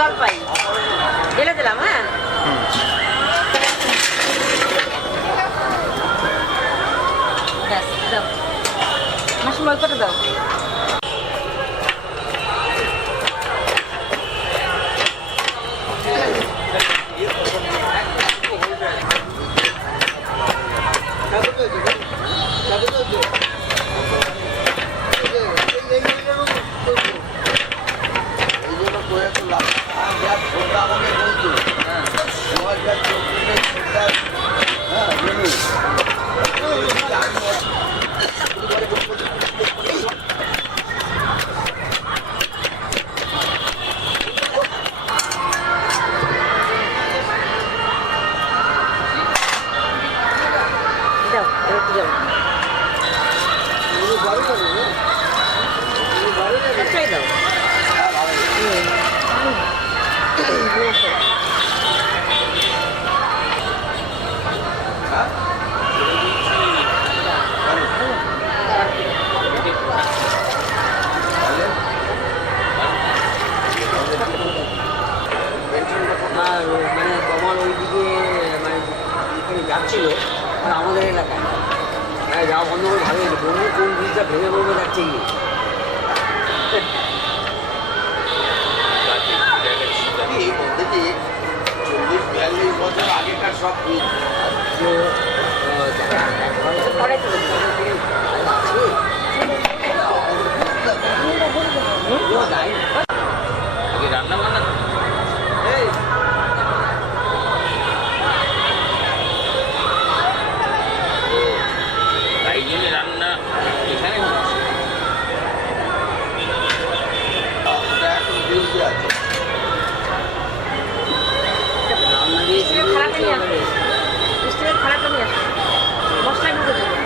জল পাই ঢেলে দিলাম। হ্যাঁ ব্যাস দাও মাসিমা কত দাও। যাচ্ছিল আমাদের এলাকায় যাওয়া বন্ধ করে ভালো হয়েছে। বন্ধু কোন ব্রিজটা ভেঙে পড়বে যাচ্ছে গিয়ে এই পদ্ধতি 40-42 বছর আগেকার সব রান্না বান্না রান্না এখানে খারাপ নিয়ে আসবে, খারাপ নিয়ে আসবে, বস্তায় ঢুকে দেবে।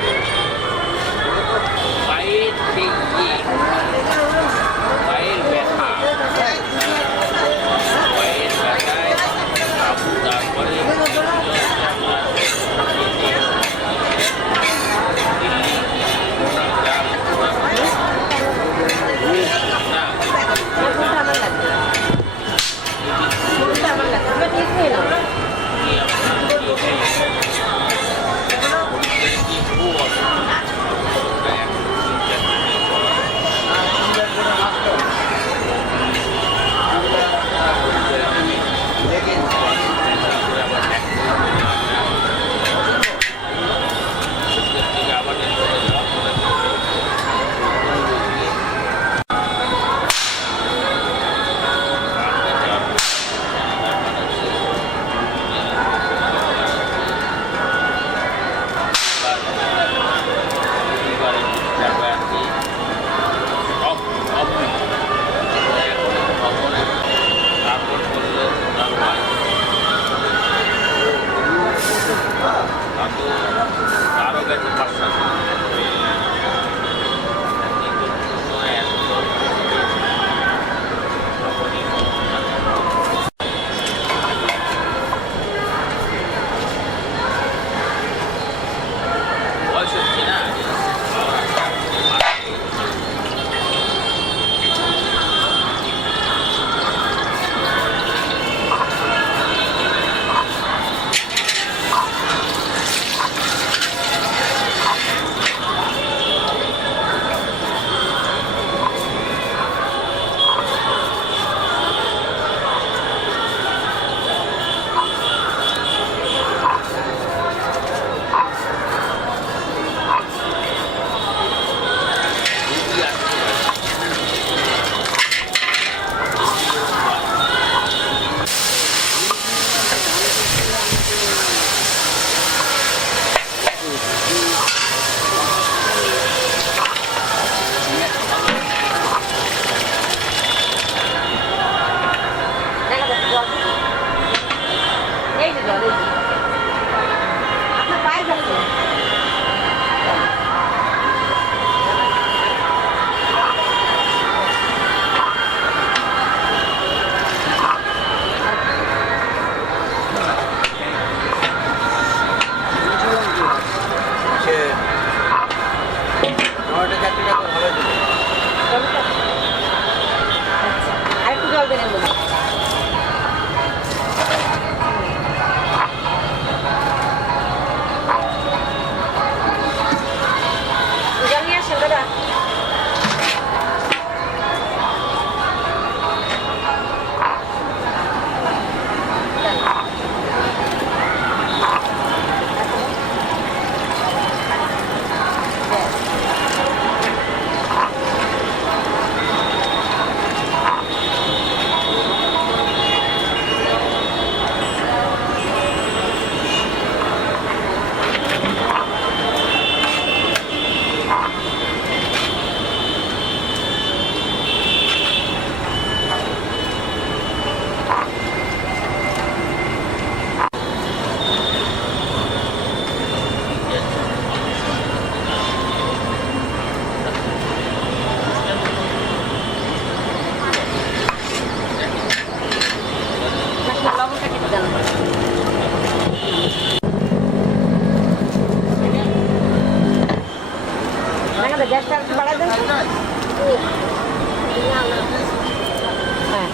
হ্যাঁ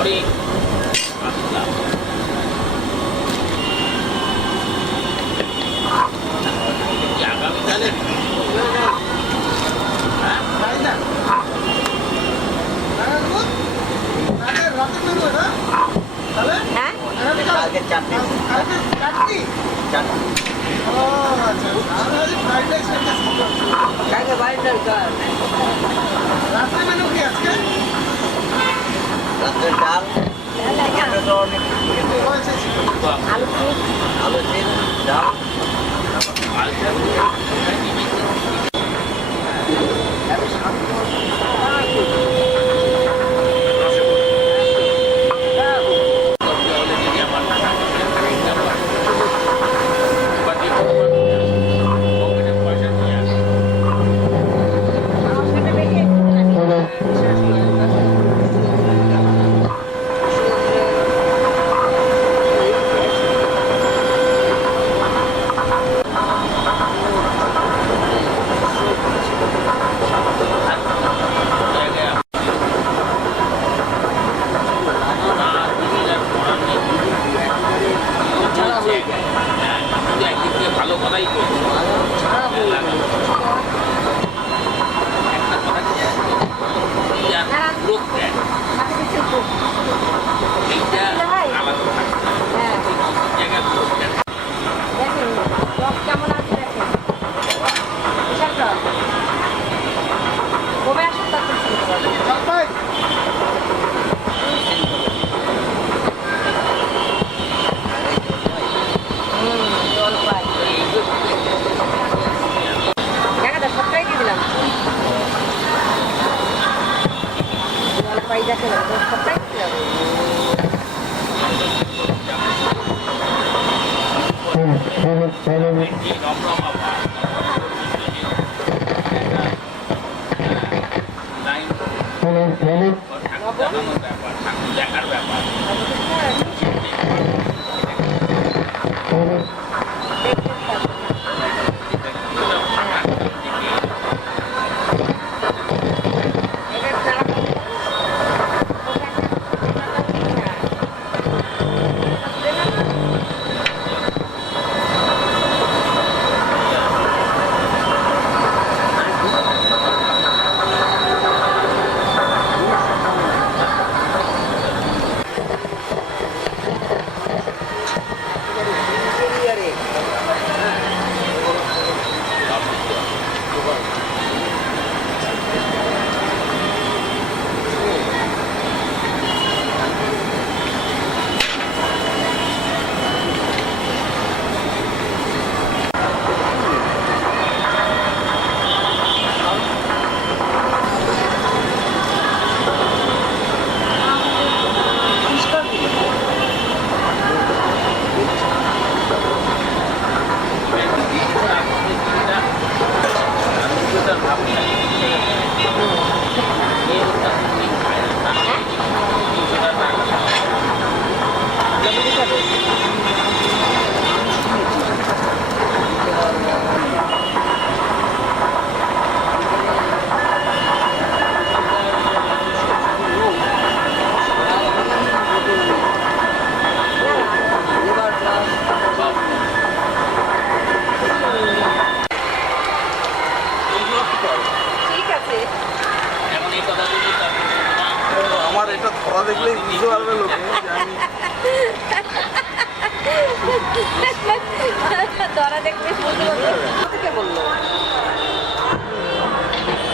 অনেক আচ্ছা আগামীকালের হ্যাঁ কালকে চাটনি কালকে বাইরে রাত্রে ডাল আলু চিপস আলু চিপস ডাল ভালো কথাই লোক দেয় এইটা আলাদা জায়গায় লোক দেয় দেখেন টক কেমন আছে দেখেন বিশাল টক কবে আসুন তারপর শুনতে পারবেন জলপাই জায়গাটা সবটাই দিয়ে দিলাম জলপাই যাকে সবটাই দিয়ে দিলাম দেখার ব্যাপার দেখলেই বুঝতে পারবে লোকে যে আমি ধরা দেখলে বুঝতে পারবে কে বললো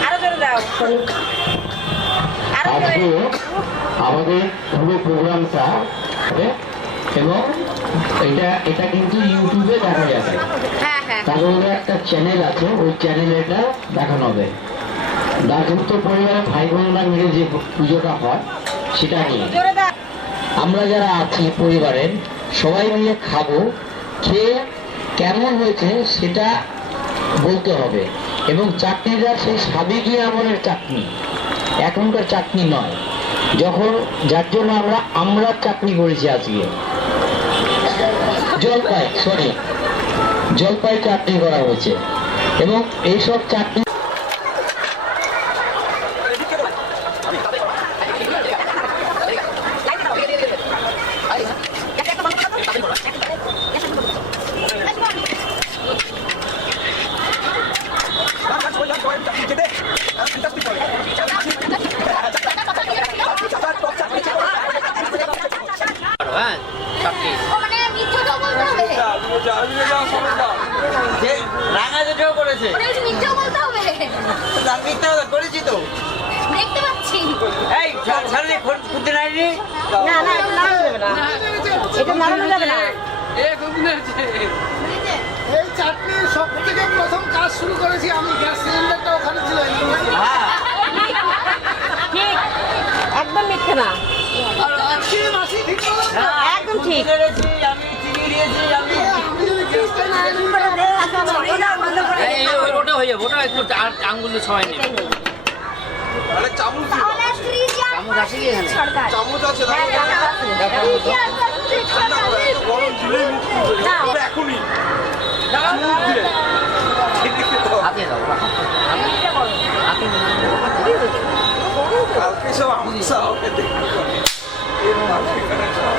আরো জোরে দাও আরো জোরে আমাদের পুরো প্রোগ্রামটা এবং এটা কিন্তু ইউটিউবে দেখা যাবে। হ্যাঁ হ্যাঁ তারপরে একটা চ্যানেল আছে, ওই চ্যানেলে এটা দেখানো হবে। দাসগুপ্ত পরিবারের ভাই বোনরা মিলে যে পুজোটা হয় সেটা নিয়ে আমরা যারা আছি পরিবারের সবাই মিলে খাবো, খেয়ে কেমন হয়েছে সেটা বলতে হবে। এবং চাটনিটা সেই সাবেকি আমলের চাটনি, এখনকার চাটনি নয়। যখন যার জন্য আমরা চাটনি করেছি আজকে, জলপাই চাটনি করা হয়েছে। এবং এইসব চাটনি মিথ্যা কথা করেছি তো। দেখতে পাচ্ছি এই সারাদিন খুঁজতে নাইনি। না না এটা নাড়ানো যাবে না এটা নাড়ানো যাবে না এই চাটনির সব থেকে প্রথম কাজ শুরু করেছি আমি, গ্যাস সিলিন্ডারটা ওখানে ছিল। হ্যাঁ ঠিক একদম মিথ্যে না কি মাসি ঠিক বললাম তো? একদম ঠিক করেছি আমি, চিনি দিয়েছি আমি। আমি যদি গ্যাসটা ওটা হয়ে যাবে, ওটা একটু আর আঙ্গুলে ছয় নেবে। আরে চামচ দিও। চামচ আছে কি এখানে? চামচ আছে না? ঠান্ডা করে এত গরম দিলেই মুখ পুড়বে। ওটা এখনই চুমুক দিলে। এদিকে দাও। হাতে দাও, হাতে কালকে সব আমসা হবে দেখবি। এরকম আছে এখানে সব।